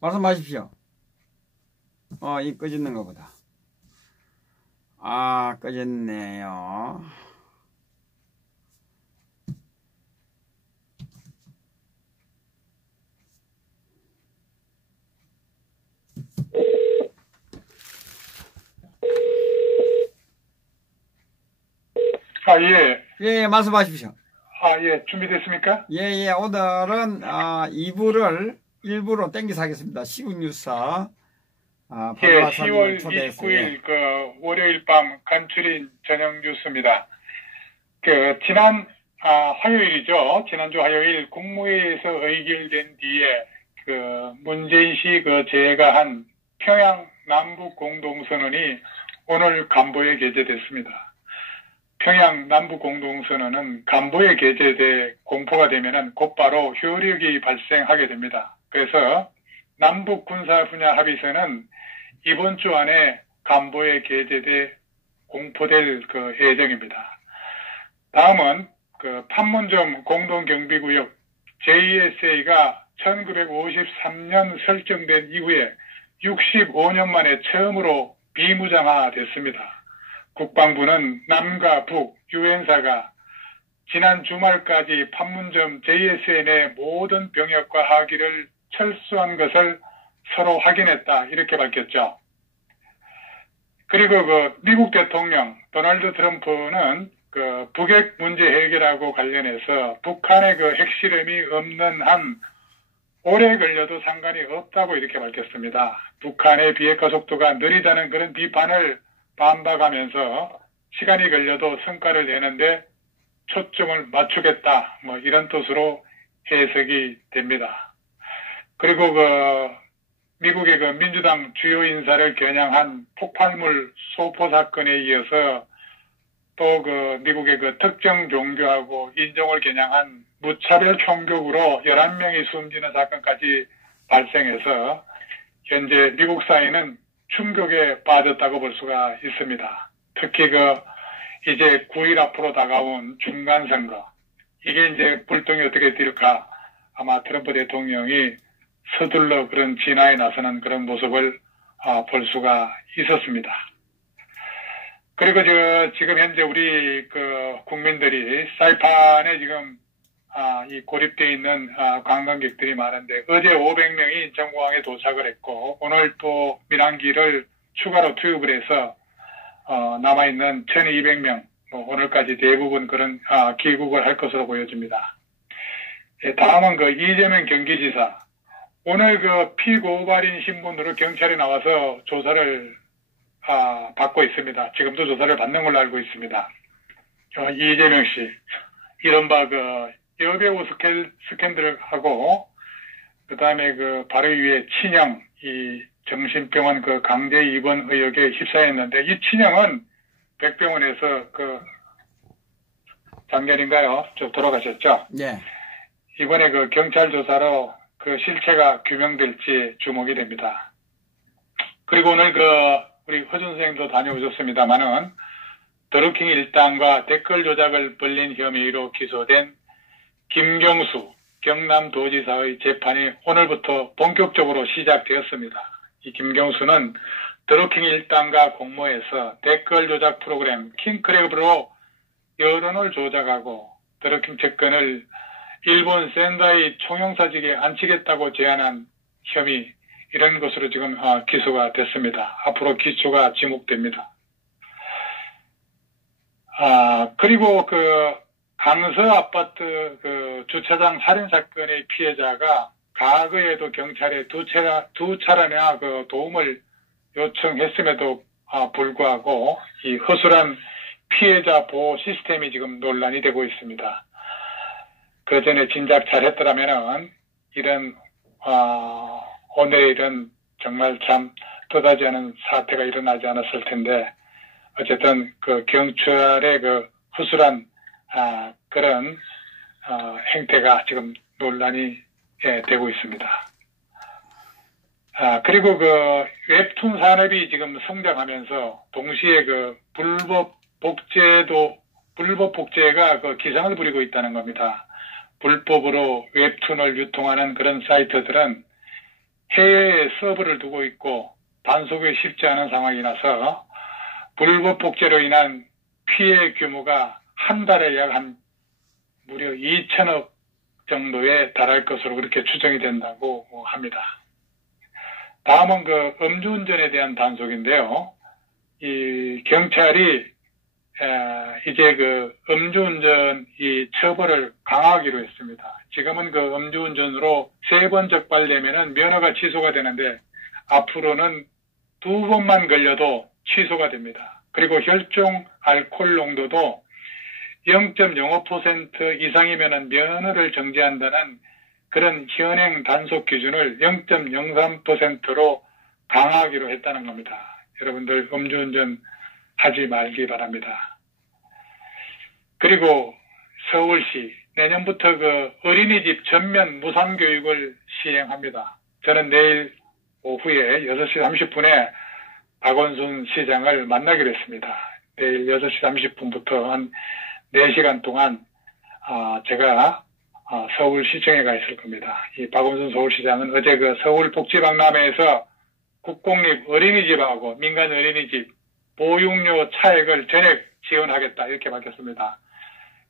말씀하십시오. 이 꺼졌는 것보다. 꺼졌네요. 예. 예, 말씀하십시오. 예. 준비됐습니까? 예. 오늘은 2부를 1부로 땡겨서 하겠습니다. 시국뉴스. 예, 10월 29일 월요일 밤 간추린 저녁 뉴스입니다. 지난 화요일이죠. 지난주 화요일 국무회의에서 의결된 뒤에 문재인 씨 제거한 평양 남북 공동선언이 오늘 간보에 게재됐습니다. 평양 남북 공동선언은 간보에 게재돼 공포가 되면은 곧바로 효력이 발생하게 됩니다. 그래서 남북 군사 분야 합의서는 이번 주 안에 간보에 게재돼 공포될 예정입니다. 다음은 판문점 공동경비구역 JSA가 1953년 설정된 이후에 65년 만에 처음으로 비무장화됐습니다. 국방부는 남과 북 유엔사가 지난 주말까지 판문점 JSA 내 모든 병역과 하기를 철수한 것을 서로 확인했다, 이렇게 밝혔죠. 그리고 미국 대통령 도널드 트럼프는 북핵 문제 해결하고 관련해서 북한의 핵실험이 없는 한 오래 걸려도 상관이 없다고 이렇게 밝혔습니다. 북한의 비핵화 속도가 느리다는 그런 비판을 반박하면서 시간이 걸려도 성과를 내는데 초점을 맞추겠다, 이런 뜻으로 해석이 됩니다. 그리고 미국의 민주당 주요 인사를 겨냥한 폭발물 소포 사건에 이어서 또 미국의 특정 종교하고 인종을 겨냥한 무차별 총격으로 11명이 숨지는 사건까지 발생해서 현재 미국 사회는 충격에 빠졌다고 볼 수가 있습니다. 특히 이제 9일 앞으로 다가온 중간선거, 이게 이제 불똥이 어떻게 뛸까, 아마 트럼프 대통령이 서둘러 그런 진화에 나서는 그런 모습을 볼 수가 있었습니다. 그리고 지금 현재 우리 국민들이 사이판에 지금 이 고립되어 있는 관광객들이 많은데, 어제 500명이 인천공항에 도착을 했고 오늘 또 민항기를 추가로 투입을 해서 남아있는 1200명, 오늘까지 대부분 그런 귀국을 할 것으로 보여집니다. 다음은 이재명 경기지사, 오늘 피고발인 신분으로 경찰에 나와서 조사를 받고 있습니다. 지금도 조사를 받는 걸로 알고 있습니다. 이재명 씨, 이른바 여배우 스캔들을 하고, 그 다음에 바로 위에 친형, 이 정신병원 강제 입원 의혹에 휩싸였는데, 이 친형은 백병원에서 작년인가요? 돌아가셨죠? 네. 이번에 경찰 조사로 실체가 규명될지 주목이 됩니다. 그리고 오늘 우리 허준 선생님도 다녀오셨습니다만은, 드루킹 일당과 댓글 조작을 벌린 혐의로 기소된 김경수 경남도지사의 재판이 오늘부터 본격적으로 시작되었습니다. 이 김경수는 드루킹 일당과 공모해서 댓글 조작 프로그램 킹크랩으로 여론을 조작하고 드루킹 채권을 일본 센다이 총영사직에 앉히겠다고 제안한 혐의, 이런 것으로 지금 기소가 됐습니다. 앞으로 기소가 지목됩니다. 그리고 강서 아파트 주차장 살인 사건의 피해자가 과거에도 경찰에 두 차례나 도움을 요청했음에도 불구하고 이 허술한 피해자 보호 시스템이 지금 논란이 되고 있습니다. 그 전에 진작 잘했더라면은 이런 오늘의 이런 정말 참 뜻하지 않은 사태가 일어나지 않았을 텐데, 어쨌든 경찰의 허술한 그런 행태가 지금 논란이 되고 있습니다. 그리고 웹툰 산업이 지금 성장하면서 동시에 불법 복제가 기상을 부리고 있다는 겁니다. 불법으로 웹툰을 유통하는 그런 사이트들은 해외에 서버를 두고 있고 단속이 쉽지 않은 상황이라서 불법 복제로 인한 피해 규모가 한 달에 약 무려 2천억 정도에 달할 것으로 그렇게 추정이 된다고 합니다. 다음은 그 음주운전에 대한 단속인데요. 이 경찰이 이제 그 음주운전 이 처벌을 강화하기로 했습니다. 지금은 그 음주운전으로 3번 적발되면은 면허가 취소가 되는데 앞으로는 2번만 걸려도 취소가 됩니다. 그리고 혈중 알코올 농도도 0.05% 이상이면은 면허를 정지한다는 그런 현행 단속 기준을 0.03%로 강화하기로 했다는 겁니다. 여러분들 음주운전 하지 말기 바랍니다. 그리고 서울시 내년부터 그 어린이집 전면 무상교육을 시행합니다. 저는 내일 오후에 6시 30분에 박원순 시장을 만나기로 했습니다. 내일 6시 30분부터 한 4시간 동안 제가 서울시청에 가 있을 겁니다. 이 박원순 서울시장은 어제 그 서울복지박람회에서 국공립 어린이집하고 민간 어린이집 보육료 차액을 전액 지원하겠다 이렇게 밝혔습니다.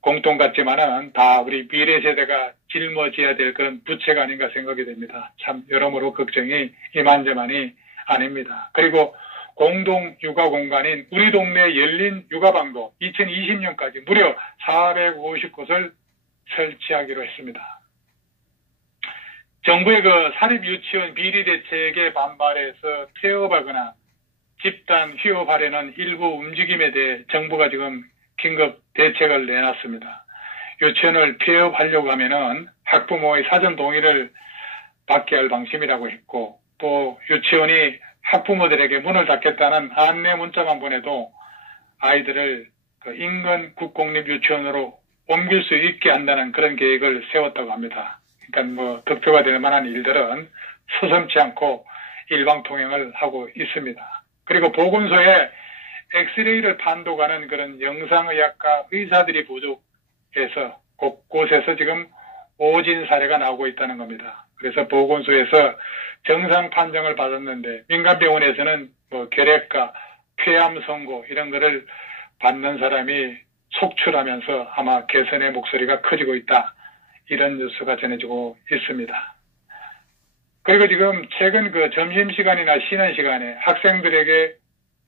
공통 같지만은 다 우리 미래 세대가 짊어져야 될 그런 부채가 아닌가 생각이 됩니다. 참 여러모로 걱정이 이만저만이 아닙니다. 그리고 공동 육아 공간인 우리 동네 열린 육아방도 2020년까지 무려 450곳을 설치하기로 했습니다. 정부의 그 사립 유치원 비리 대책에 반발해서 폐업하거나 집단 휴업하려는 일부 움직임에 대해 정부가 지금 긴급 대책을 내놨습니다. 유치원을 폐업하려고 하면은 학부모의 사전 동의를 받게 할 방침이라고 했고, 또 유치원이 학부모들에게 문을 닫겠다는 안내 문자만 보내도 아이들을 그 인근 국공립 유치원으로 옮길 수 있게 한다는 그런 계획을 세웠다고 합니다. 그러니까 뭐 득표가 될 만한 일들은 서슴지 않고 일방통행을 하고 있습니다. 그리고 보건소에 엑스레이를 판독하는 그런 영상의학과 의사들이 부족해서 곳곳에서 지금 오진 사례가 나오고 있다는 겁니다. 그래서 보건소에서 정상 판정을 받았는데 민간병원에서는 뭐 결핵과 폐암 선고 이런 거를 받는 사람이 속출하면서 아마 개선의 목소리가 커지고 있다. 이런 뉴스가 전해지고 있습니다. 그리고 지금 최근 그 점심시간이나 쉬는 시간에 학생들에게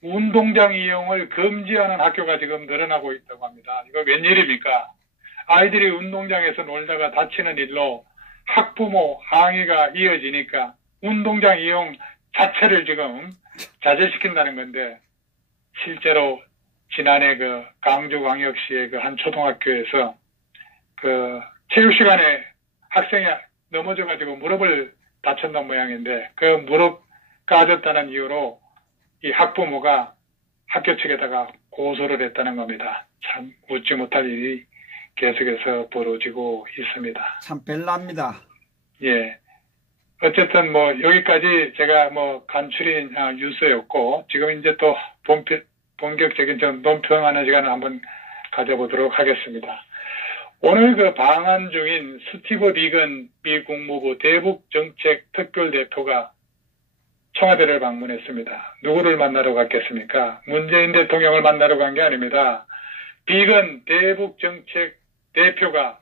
운동장 이용을 금지하는 학교가 지금 늘어나고 있다고 합니다. 이거 웬일입니까? 아이들이 운동장에서 놀다가 다치는 일로 학부모 항의가 이어지니까 운동장 이용 자체를 지금 자제시킨다는 건데, 실제로 지난해 그 강주광역시의 그 한 초등학교에서 그 체육 시간에 학생이 넘어져가지고 무릎을 다쳤던 모양인데, 그 무릎 까졌다는 이유로 이 학부모가 학교 측에다가 고소를 했다는 겁니다. 참 웃지 못할 일이 계속해서 벌어지고 있습니다. 참 별납니다. 예. 어쨌든 뭐 여기까지 제가 뭐 간추린 뉴스였고, 지금 이제 또 본격적인 좀 논평하는 시간을 한번 가져보도록 하겠습니다. 오늘 그 방한 중인 스티브 비건 미 국무부 대북정책 특별대표가 청와대를 방문했습니다. 누구를 만나러 갔겠습니까? 문재인 대통령을 만나러 간 게 아닙니다. 비건 대북정책 대표가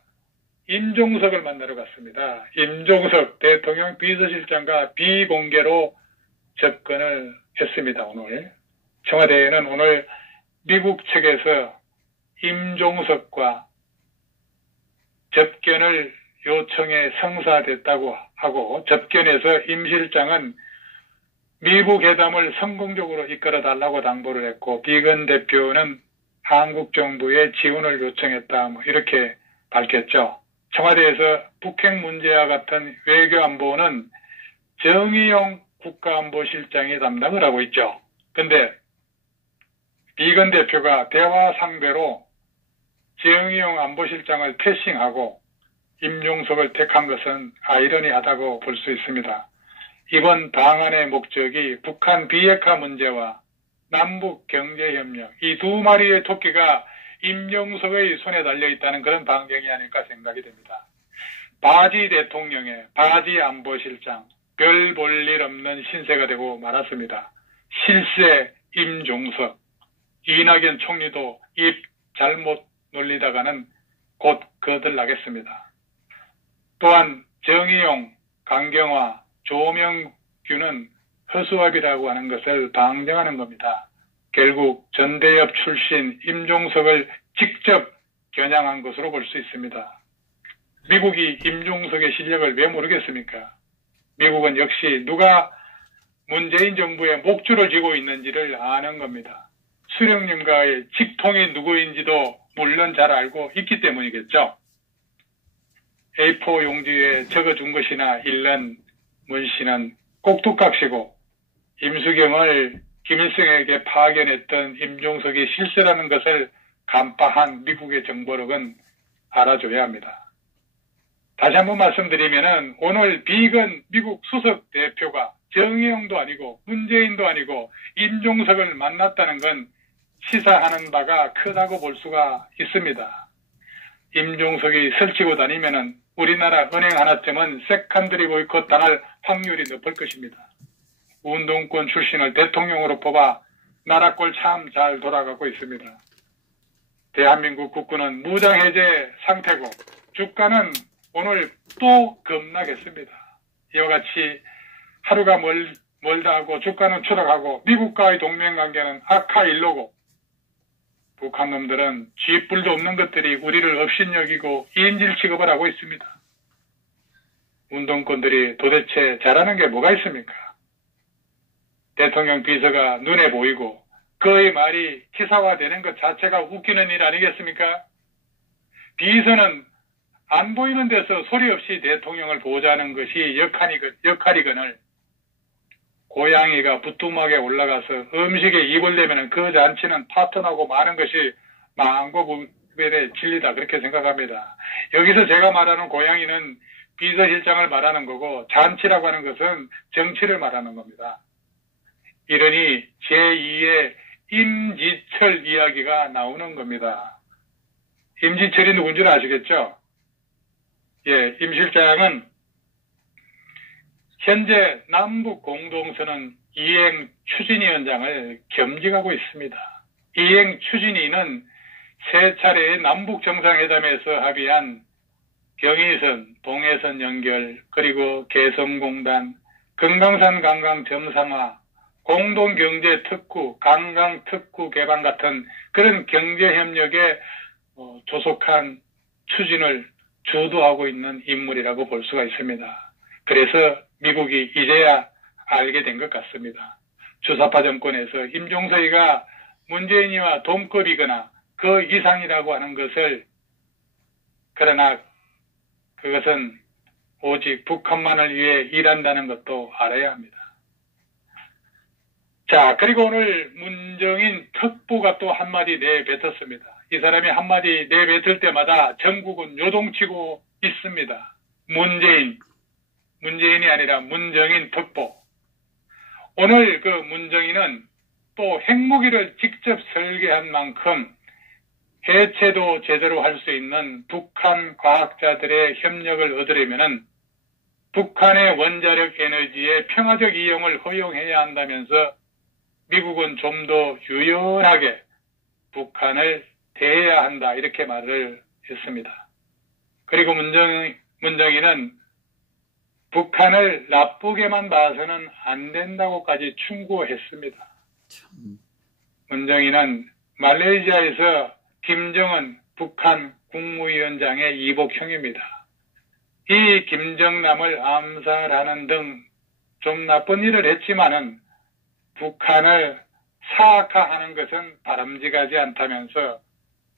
임종석을 만나러 갔습니다. 임종석 대통령 비서실장과 비공개로 접근을 했습니다. 오늘 청와대에는 오늘 미국 측에서 임종석과 접견을 요청해 성사됐다고 하고, 접견에서 임 실장은 미국 회담을 성공적으로 이끌어달라고 당부를 했고, 비건 대표는 한국 정부의 지원을 요청했다, 뭐 이렇게 밝혔죠. 청와대에서 북핵 문제와 같은 외교안보는 정의용 국가안보실장이 담당을 하고 있죠. 근데 비건 대표가 대화 상대로 정의용 안보실장을 패싱하고 임종석을 택한 것은 아이러니하다고 볼 수 있습니다. 이번 방안의 목적이 북한 비핵화 문제와 남북 경제협력, 이 두 마리의 토끼가 임종석의 손에 달려있다는 그런 방향이 아닐까 생각이 됩니다. 바지 대통령의 바지 안보실장, 별 볼 일 없는 신세가 되고 말았습니다. 실세 임종석, 이낙연 총리도 입 잘못 놀리다가는 곧 거들나겠습니다. 또한 정의용, 강경화, 조명규는 허수아비라고 하는 것을 방정하는 겁니다. 결국 전대협 출신 임종석을 직접 겨냥한 것으로 볼 수 있습니다. 미국이 임종석의 실력을 왜 모르겠습니까? 미국은 역시 누가 문재인 정부의 목줄을 쥐고 있는지를 아는 겁니다. 수령님과의 직통이 누구인지도 물론 잘 알고 있기 때문이겠죠. A4 용지에 적어준 것이나 읽는 문 씨는 꼭두각시고 임수경을 김일성에게 파견했던 임종석이 실세라는 것을 간파한 미국의 정보력은 알아줘야 합니다. 다시 한번 말씀드리면은 오늘 비건 미국 수석 대표가 정의용도 아니고 문재인도 아니고 임종석을 만났다는 건 시사하는 바가 크다고 볼 수가 있습니다. 임종석이 설치고 다니면은 우리나라 은행 하나쯤은 세컨드리 보이콧 당할 확률이 높을 것입니다. 운동권 출신을 대통령으로 뽑아 나라 꼴 참 잘 돌아가고 있습니다. 대한민국 국군은 무장해제 상태고 주가는 오늘 또 급락했습니다. 이와 같이 하루가 멀다 하고 주가는 추락하고 미국과의 동맹관계는 악화일로고 북한 놈들은 쥐뿔도 없는 것들이 우리를 업신여기고 인질 취급을 하고 있습니다. 운동권들이 도대체 잘하는 게 뭐가 있습니까? 대통령 비서가 눈에 보이고 그의 말이 기사화되는 것 자체가 웃기는 일 아니겠습니까? 비서는 안 보이는 데서 소리 없이 대통령을 보좌하는 것이 역할이거늘 고양이가 부뚜막에 올라가서 음식에 입을 대면 그 잔치는 파탄하고 마는 것이 망고불변의 진리다 그렇게 생각합니다. 여기서 제가 말하는 고양이는 비서실장을 말하는 거고 잔치라고 하는 것은 정치를 말하는 겁니다. 이러니 제2의 임지철 이야기가 나오는 겁니다. 임지철이 누군지 아시겠죠? 예, 임 실장은 현재 남북 공동선언 이행 추진위원장을 겸직하고 있습니다. 이행 추진위는 세 차례의 남북 정상회담에서 합의한 경의선, 동해선 연결, 그리고 개성공단, 금강산 관광 점상화, 공동경제특구, 관광특구 개방 같은 그런 경제협력에 조속한 추진을 주도하고 있는 인물이라고 볼 수가 있습니다. 그래서 미국이 이제야 알게 된 것 같습니다. 주사파 정권에서 임종석이가 문재인이와 동급이거나 그 이상이라고 하는 것을, 그러나 그것은 오직 북한만을 위해 일한다는 것도 알아야 합니다. 자, 그리고 오늘 문정인 특보가 또 한마디 내뱉었습니다. 이 사람이 한마디 내뱉을 때마다 전국은 요동치고 있습니다. 문재인이 아니라 문정인 특보. 오늘 그 문정인은 또 핵무기를 직접 설계한 만큼 해체도 제대로 할 수 있는 북한 과학자들의 협력을 얻으려면은 북한의 원자력 에너지의 평화적 이용을 허용해야 한다면서 미국은 좀 더 유연하게 북한을 대해야 한다 이렇게 말을 했습니다. 그리고 문정인은 북한을 나쁘게만 봐서는 안 된다고까지 충고했습니다. 문정인은 말레이시아에서 김정은 북한 국무위원장의 이복형입니다. 이 김정남을 암살하는 등 좀 나쁜 일을 했지만은 북한을 사악화하는 것은 바람직하지 않다면서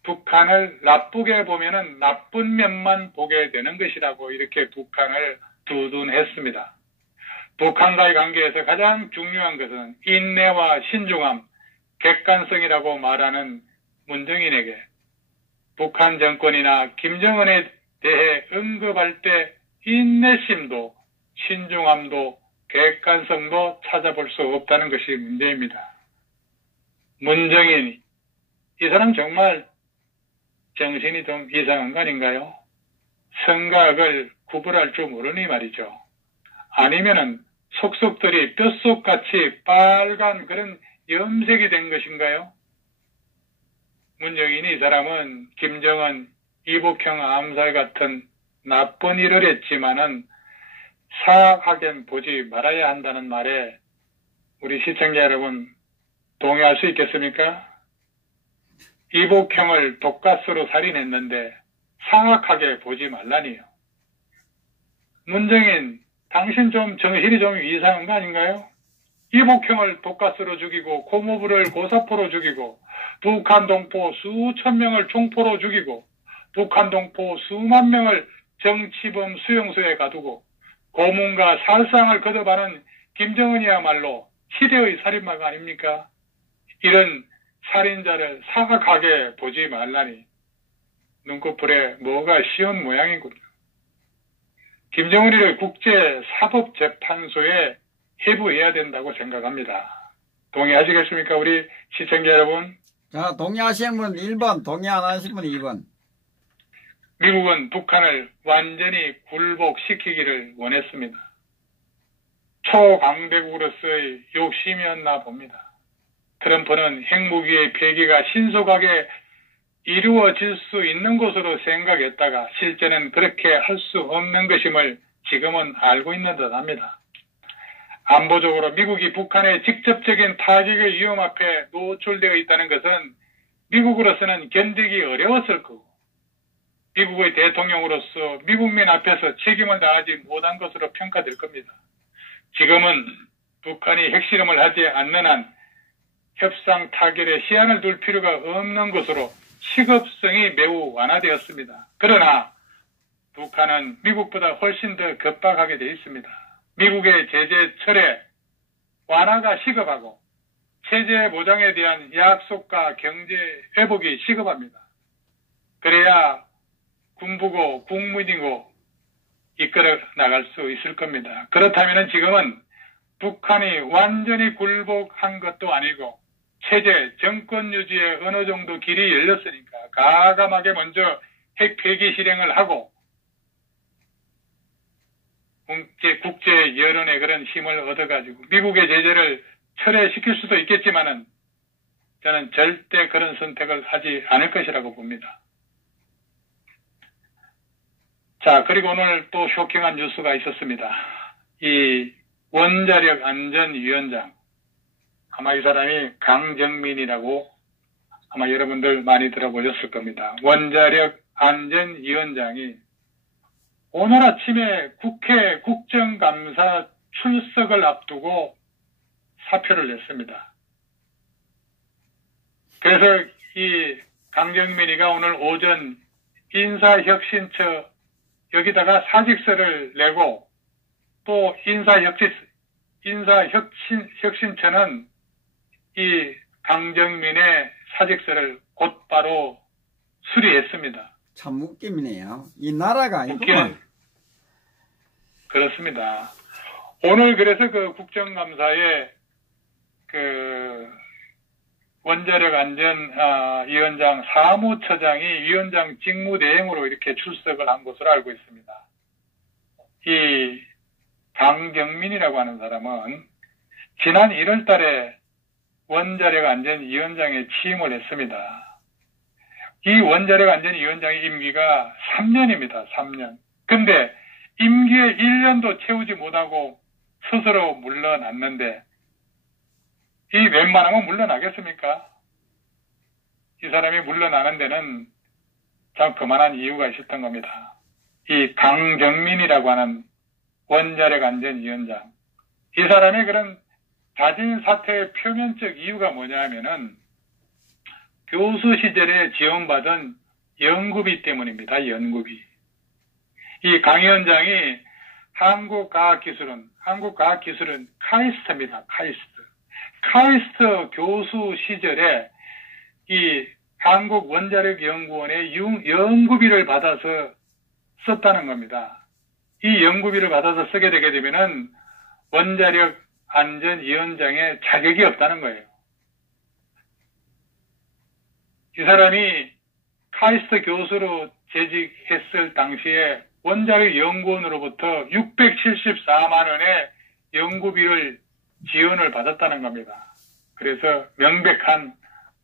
북한을 나쁘게 보면은 나쁜 면만 보게 되는 것이라고 이렇게 북한을 두둔했습니다. 북한과의 관계에서 가장 중요한 것은 인내와 신중함, 객관성이라고 말하는 문정인에게 북한 정권이나 김정은에 대해 언급할 때 인내심도 신중함도 객관성도 찾아볼 수 없다는 것이 문제입니다. 문정인, 이 사람 정말 정신이 좀 이상한 거 아닌가요? 성각을 구분할 줄 모르니 말이죠. 아니면은 속속들이 뼛속같이 빨간 그런 염색이 된 것인가요? 문정인이 이 사람은 김정은, 이복형 암살 같은 나쁜 일을 했지만은 사악하겐 보지 말아야 한다는 말에 우리 시청자 여러분 동의할 수 있겠습니까? 이복형을 독가스로 살인했는데 사악하게 보지 말라니요. 문정인, 당신 좀 정신이 좀 이상한 거 아닌가요? 이복형을 독가스로 죽이고 고모부를 고사포로 죽이고 북한 동포 수천 명을 총포로 죽이고 북한 동포 수만 명을 정치범 수용소에 가두고 고문과 살상을 거듭하는 김정은이야말로 시대의 살인마가 아닙니까? 이런 살인자를 사악하게 보지 말라니 눈꺼풀에 뭐가 씌운 모양이군요. 김정은이를 국제사법재판소에 회부해야 된다고 생각합니다. 동의하시겠습니까? 우리 시청자 여러분? 자, 동의하시는 분 1번, 동의 안 하시는 분 2번. 미국은 북한을 완전히 굴복시키기를 원했습니다. 초강대국으로서의 욕심이었나 봅니다. 트럼프는 핵무기의 폐기가 신속하게 이루어질 수 있는 것으로 생각했다가 실제는 그렇게 할 수 없는 것임을 지금은 알고 있는 듯합니다. 안보적으로 미국이 북한의 직접적인 타격의 위험 앞에 노출되어 있다는 것은 미국으로서는 견디기 어려웠을 거고 미국의 대통령으로서 미국민 앞에서 책임을 다하지 못한 것으로 평가될 겁니다. 지금은 북한이 핵실험을 하지 않는 한 협상 타결에 시한을 둘 필요가 없는 것으로 시급성이 매우 완화되었습니다. 그러나 북한은 미국보다 훨씬 더 급박하게 되어 있습니다. 미국의 제재 철회, 완화가 시급하고 체제 보장에 대한 약속과 경제 회복이 시급합니다. 그래야 군부고 국민이고 이끌어 나갈 수 있을 겁니다. 그렇다면 지금은 북한이 완전히 굴복한 것도 아니고 체제, 정권 유지에 어느 정도 길이 열렸으니까 과감하게 먼저 핵 폐기 실행을 하고 국제 여론의 그런 힘을 얻어가지고 미국의 제재를 철회시킬 수도 있겠지만은 저는 절대 그런 선택을 하지 않을 것이라고 봅니다. 자, 그리고 오늘 또 쇼킹한 뉴스가 있었습니다. 이 원자력 안전위원장, 아마 이 사람이 강정민이라고 아마 여러분들 많이 들어보셨을 겁니다. 원자력 안전위원장이 오늘 아침에 국회 국정감사 출석을 앞두고 사표를 냈습니다. 그래서 이 강정민이가 오늘 오전 인사혁신처 여기다가 사직서를 내고 또 인사혁신처는 이 강정민의 사직서를 곧바로 수리했습니다. 참 웃김이네요. 이 나라가 아니구만. 그렇습니다. 오늘 그래서 그 국정감사에 그 원자력 안전위원장 사무처장이 위원장 직무대행으로 이렇게 출석을 한 것으로 알고 있습니다. 이 강정민이라고 하는 사람은 지난 1월 달에 원자력 안전위원장에 취임을 했습니다. 이 원자력 안전위원장의 임기가 3년입니다. 3년. 근데 임기에 1년도 채우지 못하고 스스로 물러났는데 이 웬만하면 물러나겠습니까? 이 사람이 물러나는 데는 참 그만한 이유가 있었던 겁니다. 이 강정민이라고 하는 원자력 안전위원장, 이 사람의 그런 자진 사퇴의 표면적 이유가 뭐냐 하면은 교수 시절에 지원받은 연구비 때문입니다. 연구비. 이 강 위원장이 한국과학기술은 카이스트입니다. 카이스트 교수 시절에 이 한국원자력연구원의 연구비를 받아서 썼다는 겁니다. 이 연구비를 받아서 쓰게 되게 되면은 원자력 안전위원장의 자격이 없다는 거예요. 이 사람이 카이스트 교수로 재직했을 당시에 원자력 연구원으로부터 674만 원의 연구비를 지원을 받았다는 겁니다. 그래서 명백한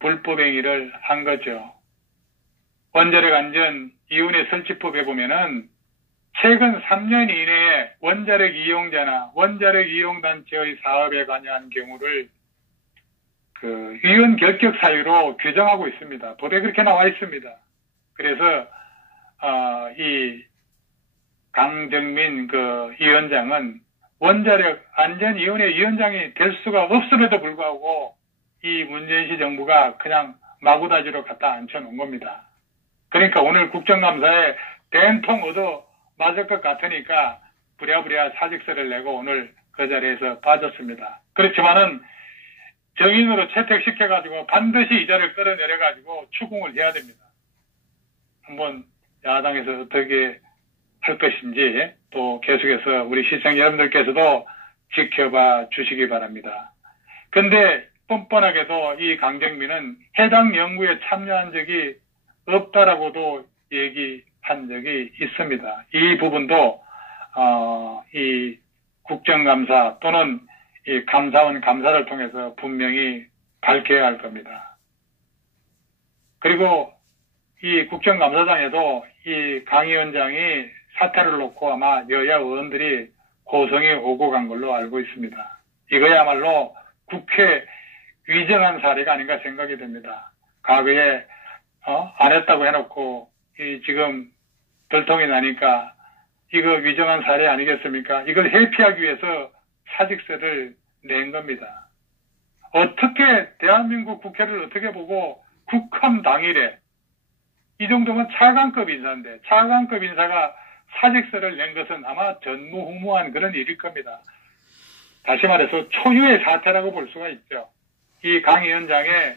불법 행위를 한 거죠. 원자력 안전 위원회 설치법에 보면은 최근 3년 이내에 원자력 이용자나 원자력 이용단체의 사업에 관여한 경우를 위원 결격 사유로 규정하고 있습니다. 법에 그렇게 나와 있습니다. 그래서 이 강정민 위원장은 원자력 안전위원회 위원장이 될 수가 없음에도 불구하고 이 문재인 시 정부가 그냥 마구다지로 갖다 앉혀놓은 겁니다. 그러니까 오늘 국정감사에 된통 얻어 맞을 것 같으니까 부랴부랴 사직서를 내고 오늘 그 자리에서 빠졌습니다. 그렇지만은 정인으로 채택시켜가지고 반드시 이자를 끌어내려가지고 추궁을 해야 됩니다. 한번 야당에서 어떻게 할 것인지 또 계속해서 우리 시청자 여러분들께서도 지켜봐 주시기 바랍니다. 근데 뻔뻔하게도 이 강정민은 해당 연구에 참여한 적이 없다라고도 얘기한 적이 있습니다. 이 부분도 이 국정감사 또는 이 감사원 감사를 통해서 분명히 밝혀야 할 겁니다. 그리고 이 국정감사장에도 이 강 위원장이 사퇴를 놓고 아마 여야 의원들이 고성에 오고 간 걸로 알고 있습니다. 이거야말로 국회 위정한 사례가 아닌가 생각이 됩니다. 과거에 안 했다고 해놓고 지금 들통이 나니까 이거 위정한 사례 아니겠습니까? 이걸 회피하기 위해서 사직서를 낸 겁니다. 어떻게 대한민국 국회를 어떻게 보고 국감 당일에 이 정도면 차관급 인사인데 차관급 인사가 사직서를 낸 것은 아마 전무후무한 그런 일일 겁니다. 다시 말해서 초유의 사태라고 볼 수가 있죠. 이 강 위원장의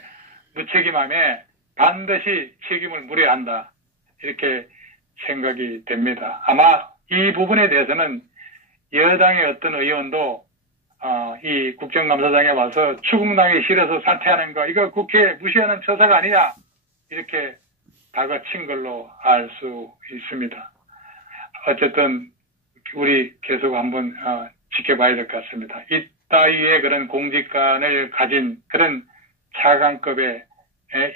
무책임함에 반드시 책임을 물어야 한다. 이렇게 생각이 됩니다. 아마 이 부분에 대해서는 여당의 어떤 의원도 이 국정감사장에 와서 추궁당이 싫어서 사퇴하는 거 이거 국회 무시하는 처사가 아니냐 이렇게 다그친 걸로 알 수 있습니다. 어쨌든 우리 계속 한번 지켜봐야 될 것 같습니다. 이따위의 그런 공직관을 가진 그런 차관급의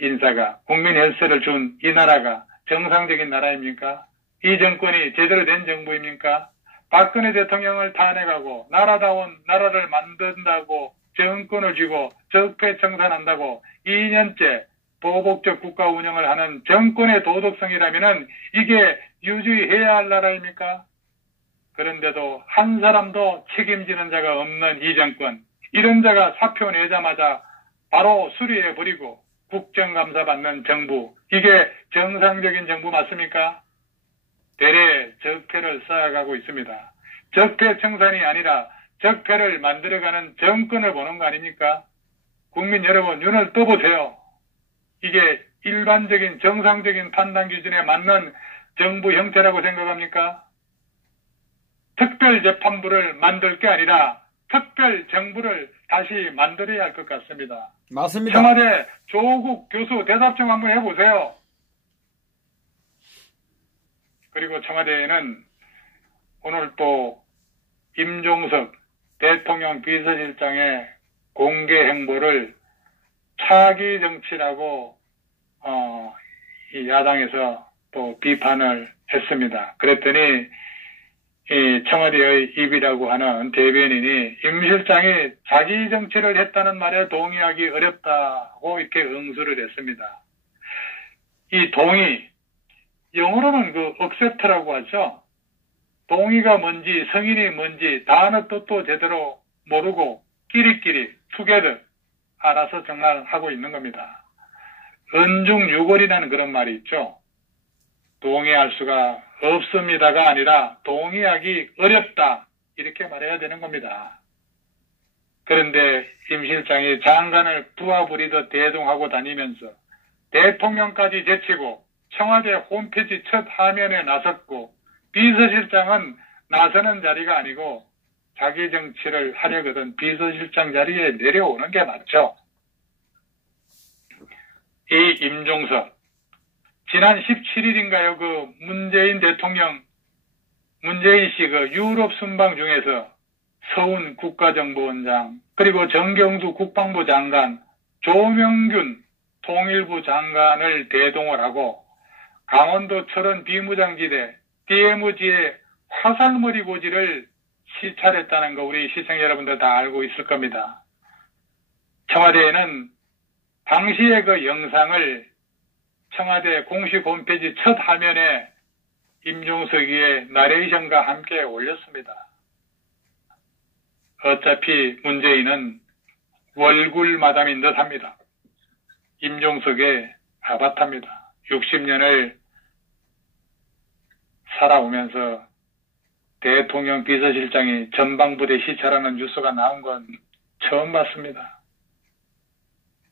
인사가 국민 혈세를 준 이 나라가 정상적인 나라입니까? 이 정권이 제대로 된 정부입니까? 박근혜 대통령을 탄핵하고 나라다운 나라를 만든다고 정권을 쥐고 적폐청산한다고 2년째 보복적 국가 운영을 하는 정권의 도덕성이라면은 이게 유지해야 할 나라입니까? 그런데도 한 사람도 책임지는 자가 없는 이 정권, 이런 자가 사표 내자마자 바로 수리해버리고 국정감사 받는 정부, 이게 정상적인 정부 맞습니까? 대래 적폐를 쌓아가고 있습니다. 적폐청산이 아니라 적폐를 만들어가는 정권을 보는 거 아닙니까? 국민 여러분 눈을 떠보세요. 이게 일반적인 정상적인 판단 기준에 맞는 정부 형태라고 생각합니까? 특별재판부를 만들 게 아니라 특별정부를 다시 만들어야 할 것 같습니다. 맞습니다. 청와대 조국 교수 대답 좀 한번 해보세요. 그리고 청와대에는 오늘 또 임종석 대통령 비서실장의 공개 행보를 차기 정치라고 이 야당에서 또 비판을 했습니다. 그랬더니 이 청와대의 입이라고 하는 대변인이 임 실장이 자기 정치를 했다는 말에 동의하기 어렵다고 이렇게 응수를 했습니다. 이 동의, 영어로는 accept라고 하죠. 동의가 뭔지 성인이 뭔지 단어 뜻도 제대로 모르고 끼리끼리 together 알아서 정말 하고 있는 겁니다. 은중유골이라는 그런 말이 있죠. 동의할 수가 없습니다가 아니라 동의하기 어렵다 이렇게 말해야 되는 겁니다. 그런데 임 실장이 장관을 부하부리듯 대동하고 다니면서 대통령까지 제치고 청와대 홈페이지 첫 화면에 나섰고 비서실장은 나서는 자리가 아니고 자기 정치를 하려거든 비서실장 자리에 내려오는 게 맞죠. 이 임종석 지난 17일인가요? 문재인 대통령, 문재인 씨 유럽 순방 중에서 서훈 국가정보원장, 그리고 정경수 국방부 장관, 조명균 통일부 장관을 대동을 하고 강원도 철원 비무장지대 DMZ의 화살머리 고지를 시찰했다는 거 우리 시청자 여러분들 다 알고 있을 겁니다. 청와대에는 당시의 그 영상을 청와대 공식 홈페이지 첫 화면에 임종석이의 나레이션과 함께 올렸습니다. 어차피 문재인은 월굴 마담인 듯합니다. 임종석의 아바타입니다. 60년을 살아오면서 대통령 비서실장이 전방부대 시찰하는 뉴스가 나온 건 처음 봤습니다.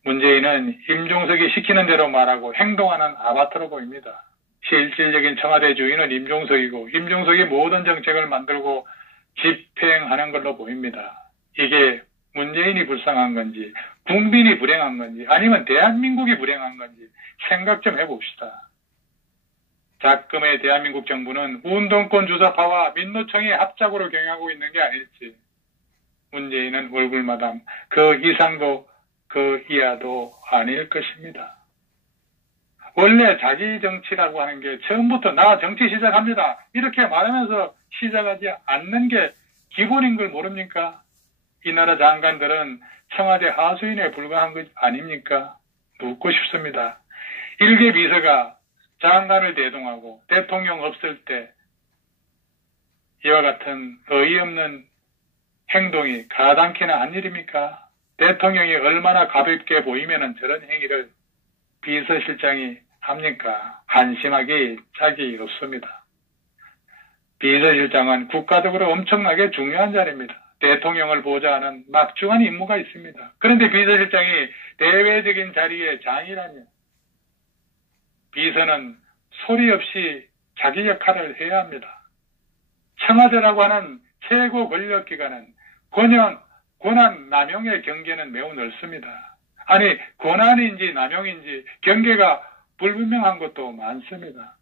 문재인은 임종석이 시키는 대로 말하고 행동하는 아바타로 보입니다. 실질적인 청와대 주인은 임종석이고 임종석이 모든 정책을 만들고 집행하는 걸로 보입니다. 이게 문재인이 불쌍한 건지 국민이 불행한 건지 아니면 대한민국이 불행한 건지 생각 좀 해봅시다. 작금의 대한민국 정부는 운동권 주사파와 민노총이 합작으로 경영하고 있는 게 아닐지, 문재인은 얼굴마담 그 이상도 그 이하도 아닐 것입니다. 원래 자기 정치라고 하는 게 처음부터 나 정치 시작합니다 이렇게 말하면서 시작하지 않는 게 기본인 걸 모릅니까? 이 나라 장관들은 청와대 하수인에 불과한 것 아닙니까? 묻고 싶습니다. 일개 비서가 장관을 대동하고 대통령 없을 때 이와 같은 어이없는 행동이 가당키나 한 일입니까? 대통령이 얼마나 가볍게 보이면 저런 행위를 비서실장이 합니까? 한심하기 짝이 없습니다. 비서실장은 국가적으로 엄청나게 중요한 자리입니다. 대통령을 보좌하는 막중한 임무가 있습니다. 그런데 비서실장이 대외적인 자리의 장이라면 비서는 소리 없이 자기 역할을 해야 합니다. 청와대라고 하는 최고 권력기관은 권한 남용의 경계는 매우 넓습니다. 아니 권한인지 남용인지 경계가 불분명한 것도 많습니다.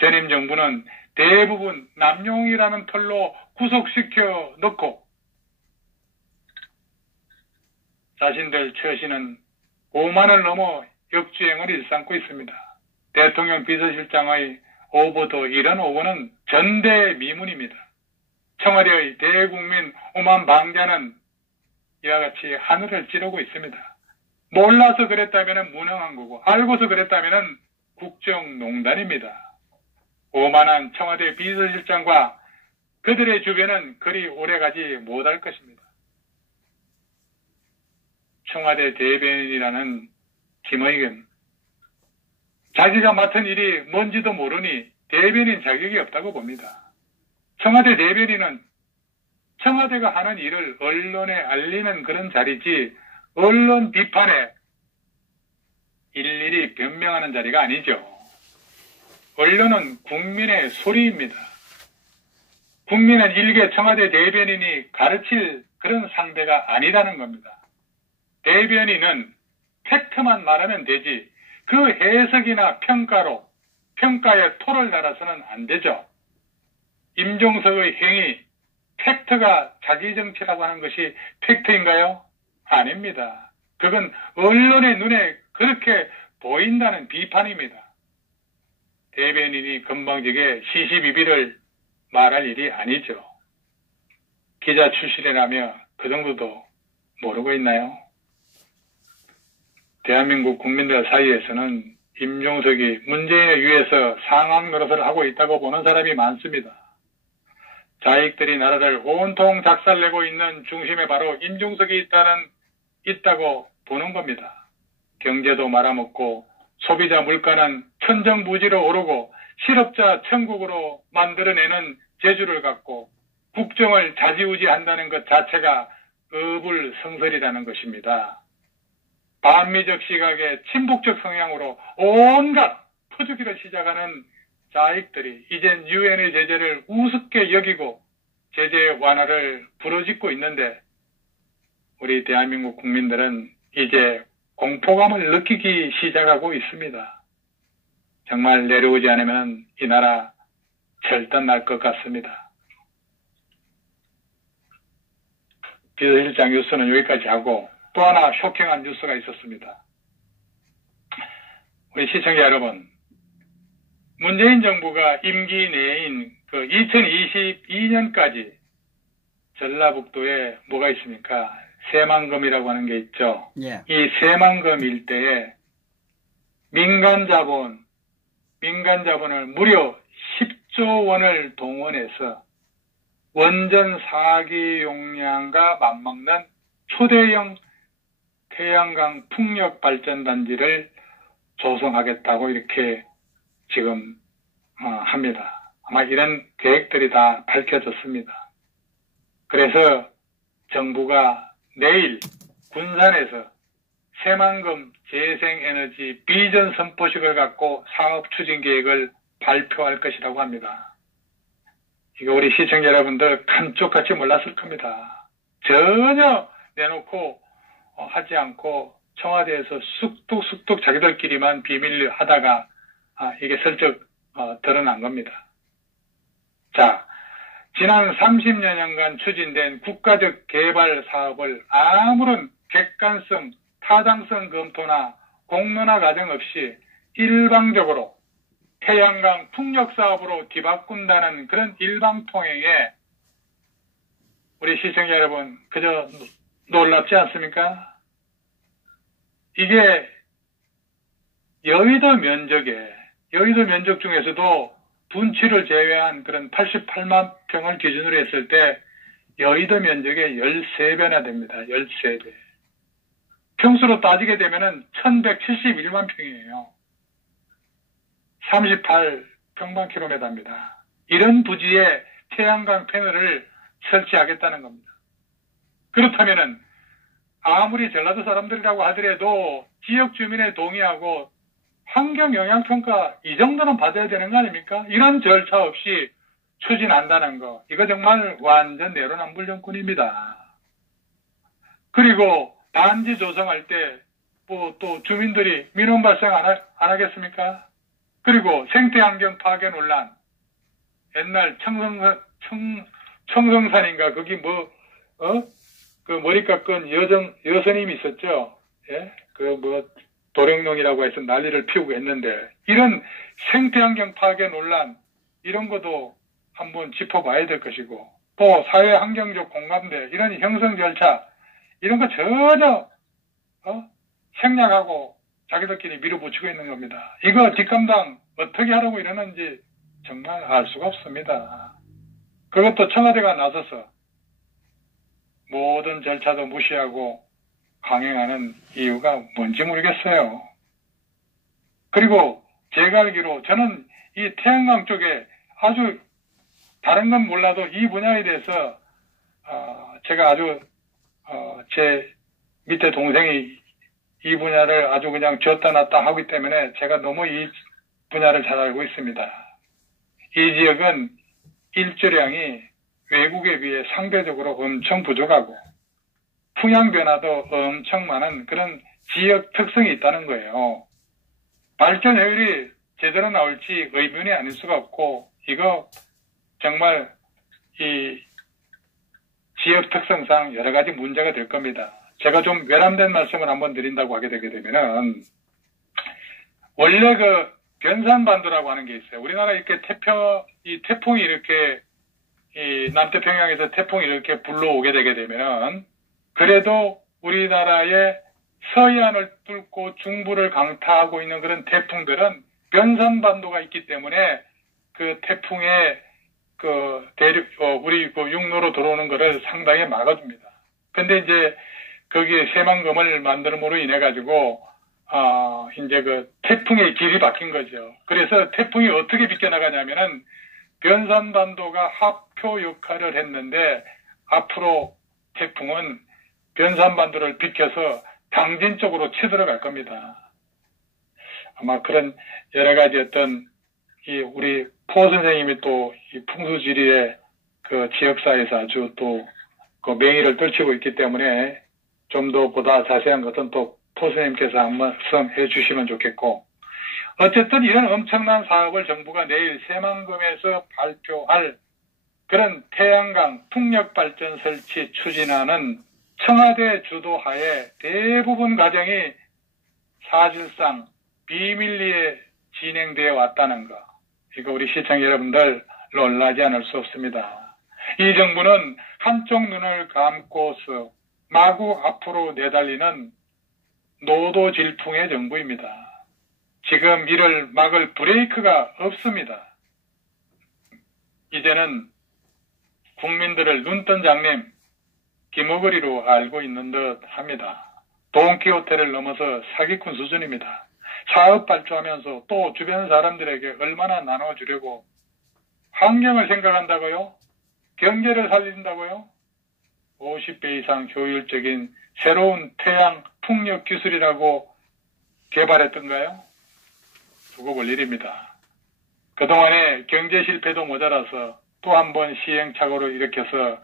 전임 정부는 대부분 남용이라는 털로 구속시켜 놓고 자신들 처신은 오만을 넘어 역주행을 일삼고 있습니다. 대통령 비서실장의 오보도 이런 오보는 전대미문입니다. 청와대의 대국민 오만 방자는 이와 같이 하늘을 찌르고 있습니다. 몰라서 그랬다면 무능한 거고 알고서 그랬다면 국정농단입니다. 오만한 청와대 비서실장과 그들의 주변은 그리 오래가지 못할 것입니다. 청와대 대변인이라는 김의겸, 자기가 맡은 일이 뭔지도 모르니 대변인 자격이 없다고 봅니다. 청와대 대변인은 청와대가 하는 일을 언론에 알리는 그런 자리지 언론 비판에 일일이 변명하는 자리가 아니죠. 언론은 국민의 소리입니다. 국민은 일개 청와대 대변인이 가르칠 그런 상대가 아니라는 겁니다. 대변인은 팩트만 말하면 되지 그 해석이나 평가에 토를 달아서는 안 되죠. 임종석의 행위, 팩트가 자기 정치라고 하는 것이 팩트인가요? 아닙니다. 그건 언론의 눈에 그렇게 보인다는 비판입니다. 대변인이 건방지게 시시비비를 말할 일이 아니죠. 기자 출신이라며 그 정도도 모르고 있나요? 대한민국 국민들 사이에서는 임종석이 문재인에 의해서 상황 노릇을 하고 있다고 보는 사람이 많습니다. 자익들이 나라를 온통 작살내고 있는 중심에 바로 임종석이 있다고 보는 겁니다. 경제도 말아먹고 소비자 물가는 천정부지로 오르고 실업자 천국으로 만들어내는 재주를 갖고 국정을 좌지우지한다는 것 자체가 어불성설이라는 것입니다. 반미적 시각의 친북적 성향으로 온갖 퍼주기를 시작하는 자익들이 이젠 유엔의 제재를 우습게 여기고 제재 완화를 부르짖고 있는데 우리 대한민국 국민들은 이제 공포감을 느끼기 시작하고 있습니다. 정말 내려오지 않으면 이 나라 절단 날 것 같습니다. 비서실장 뉴스는 여기까지 하고 또 하나 쇼킹한 뉴스가 있었습니다. 우리 시청자 여러분, 문재인 정부가 임기 내인 그 2022년까지 전라북도에 뭐가 있습니까? 새만금이라고 하는 게 있죠. 예. 이 새만금 일대에 민간 자본을 무려 10조 원을 동원해서 원전 4기 용량과 맞먹는 초대형 태양광 풍력 발전단지를 조성하겠다고 이렇게 지금 합니다. 아마 이런 계획들이 다 밝혀졌습니다. 그래서 정부가 내일 군산에서 새만금 재생에너지 비전 선포식을 갖고 사업 추진 계획을 발표할 것이라고 합니다. 이거 우리 시청자 여러분들 감쪽같이 몰랐을 겁니다. 전혀 내놓고 하지 않고 청와대에서 쑥뚝쑥뚝 자기들끼리만 비밀로 하다가 이게 슬쩍 드러난 겁니다. 자, 지난 30여년간 추진된 국가적 개발 사업을 아무런 객관성, 타당성 검토나 공론화 과정 없이 일방적으로 태양광 풍력 사업으로 뒤바꾼다는 그런 일방통행에 우리 시청자 여러분 그저 놀랍지 않습니까? 이게 여의도 면적 중에서도 둔치를 제외한 그런 88만 평을 기준으로 했을 때 여의도 면적의 13배나 됩니다. 13배. 평수로 따지게 되면은 1171만 평이에요. 38평방킬로미터입니다. 이런 부지에 태양광 패널을 설치하겠다는 겁니다. 그렇다면은 아무리 전라도 사람들이라고 하더라도 지역 주민의 동의하고 환경영향평가 이 정도는 받아야 되는 거 아닙니까? 이런 절차 없이 추진한다는 거. 이거 정말 완전 내로남불 정권입니다. 그리고 단지 조성할 때 뭐 또 주민들이 민원 발생 안 하겠습니까? 그리고 생태환경 파괴 논란. 옛날 청성산인가 거기 그 머리 깎은 여선임이 있었죠. 예? 도령농이라고 해서 난리를 피우고 했는데, 이런 생태환경 파괴 논란, 이런 것도 한번 짚어봐야 될 것이고, 또 사회환경적 공감대, 이런 형성 절차, 이런 거 전혀, 생략하고 자기들끼리 밀어붙이고 있는 겁니다. 이거 뒷감당 어떻게 하라고 이러는지 정말 알 수가 없습니다. 그것도 청와대가 나서서 모든 절차도 무시하고 강행하는 이유가 뭔지 모르겠어요. 그리고 제가 알기로 저는 이 태양광 쪽에 아주 다른 건 몰라도 이 분야에 대해서 제가 아주 제 밑에 동생이 이 분야를 아주 그냥 쥐었다 놨다 하기 때문에 제가 너무 이 분야를 잘 알고 있습니다. 이 지역은 일조량이 외국에 비해 상대적으로 엄청 부족하고 풍향 변화도 엄청 많은 그런 지역 특성이 있다는 거예요. 발전 효율이 제대로 나올지 의문이 아닐 수가 없고, 이거 정말 이 지역 특성상 여러 가지 문제가 될 겁니다. 제가 좀 외람된 말씀을 한번 드린다고 하게 되게 되면은, 원래 그 변산반도라고 하는 게 있어요. 우리나라 이렇게 태풍이 이렇게 이 남태평양에서 태풍이 이렇게 불러오게 되게 되면은, 그래도 우리나라의 서해안을 뚫고 중부를 강타하고 있는 그런 태풍들은 변산반도가 있기 때문에 그 태풍의 우리 육로로 들어오는 것을 상당히 막아줍니다. 근데 이제 거기에 새만금을 만들므로 인해 가지고, 이제 그 태풍의 길이 바뀐 거죠. 그래서 태풍이 어떻게 비껴나가냐면은 변산반도가 하표 역할을 했는데, 앞으로 태풍은 변산반도를 비켜서 당진 쪽으로 치들어갈 겁니다. 아마 그런 여러 가지 우리 포 선생님이 또 이 풍수지리의 그 지역사에서 아주 또 그 맹위를 떨치고 있기 때문에 좀 더 보다 자세한 것은 또 포 선생님께서 한 말씀 해주시면 좋겠고, 어쨌든 이런 엄청난 사업을 정부가 내일 새만금에서 발표할 그런 태양광 풍력발전 설치 추진하는 청와대 주도하에 대부분 과정이 사실상 비밀리에 진행되어 왔다는 거. 이거 우리 시청자 여러분들 놀라지 않을 수 없습니다. 이 정부는 한쪽 눈을 감고서 마구 앞으로 내달리는 노도질풍의 정부입니다. 지금 이를 막을 브레이크가 없습니다. 이제는 국민들을 눈뜬 장님 기모거리로 알고 있는 듯 합니다. 돈키호테를 넘어서 사기꾼 수준입니다. 사업 발주하면서 또 주변 사람들에게 얼마나 나눠주려고 환경을 생각한다고요? 경제를 살린다고요? 50배 이상 효율적인 새로운 태양 풍력 기술이라고 개발했던가요? 두고 볼 일입니다. 그동안의 경제 실패도 모자라서 또 한 번 시행착오를 일으켜서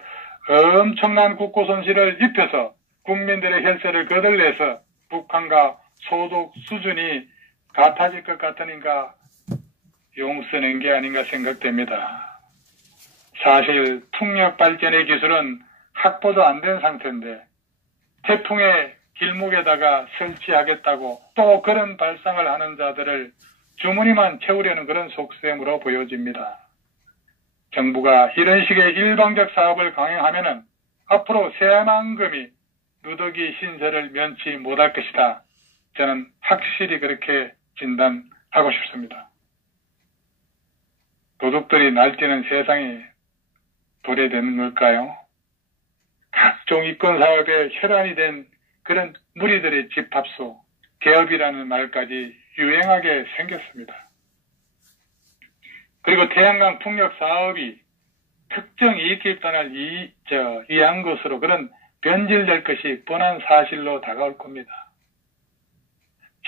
엄청난 국고 손실을 입혀서 국민들의 혈세를 거들내서 북한과 소득 수준이 같아질 것 같으니까 용서낸 게 아닌가 생각됩니다. 사실 풍력 발전의 기술은 확보도 안 된 상태인데 태풍의 길목에다가 설치하겠다고 또 그런 발상을 하는 자들을 주머니만 채우려는 그런 속셈으로 보여집니다. 정부가 이런 식의 일방적 사업을 강행하면은 앞으로 새만금이 누더기 신세를 면치 못할 것이다. 저는 확실히 그렇게 진단하고 싶습니다. 도둑들이 날뛰는 세상이 도래되는 걸까요? 각종 이권 사업에 혈안이 된 그런 무리들의 집합소, 개업이라는 말까지 유행하게 생겼습니다. 그리고 태양광 풍력 사업이 특정 이익 집단을 이해한 것으로 그런 변질될 것이 뻔한 사실로 다가올 겁니다.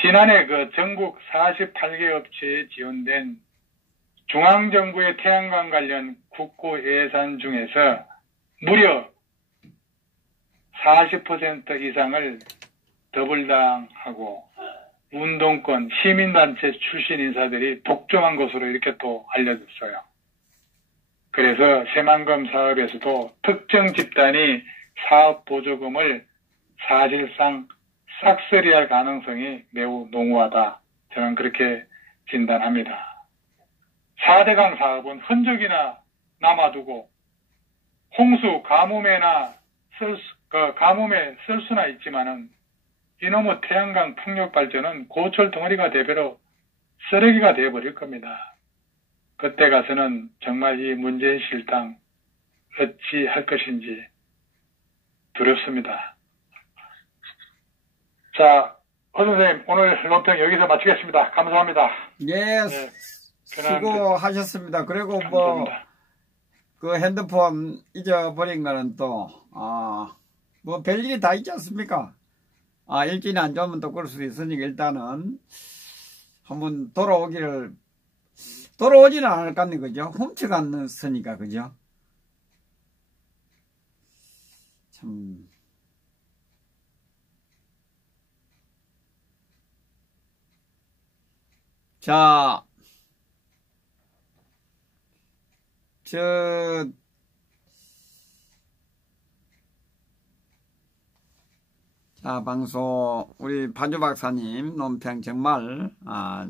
지난해 그 전국 48개 업체에 지원된 중앙정부의 태양광 관련 국고 예산 중에서 무려 40% 이상을 더블당하고 운동권, 시민단체 출신 인사들이 독점한 것으로 이렇게 또 알려졌어요. 그래서 새만금 사업에서도 특정 집단이 사업 보조금을 사실상 싹쓸이할 가능성이 매우 농후하다. 저는 그렇게 진단합니다. 4대강 사업은 흔적이나 남아두고 홍수, 가뭄에 쓸 수나 있지만은 이놈의 태양광 풍력 발전은 고철 덩어리가 되버려 쓰레기가 되어버릴 겁니다. 그때 가서는 정말 이 문재인 실당 어찌 할 것인지 두렵습니다. 자, 허 선생님 오늘 논평 여기서 마치겠습니다. 감사합니다. 예, 수고하셨습니다. 그리고 감사합니다. 그 핸드폰 잊어버린 거는 또 뭐 별일이 다 있지 않습니까? 일진이 안 좋으면 또 그럴 수도 있으니까 일단은 한번 돌아오지는 않을 것 같네, 그죠? 훔쳐갔으니까, 그죠? 참. 자, 방송, 우리 반주 박사님 논평 정말,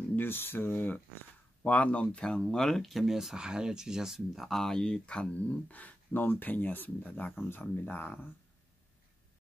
뉴스와 논평을 겸해서 하여 주셨습니다. 유익한 논평이었습니다. 자, 감사합니다.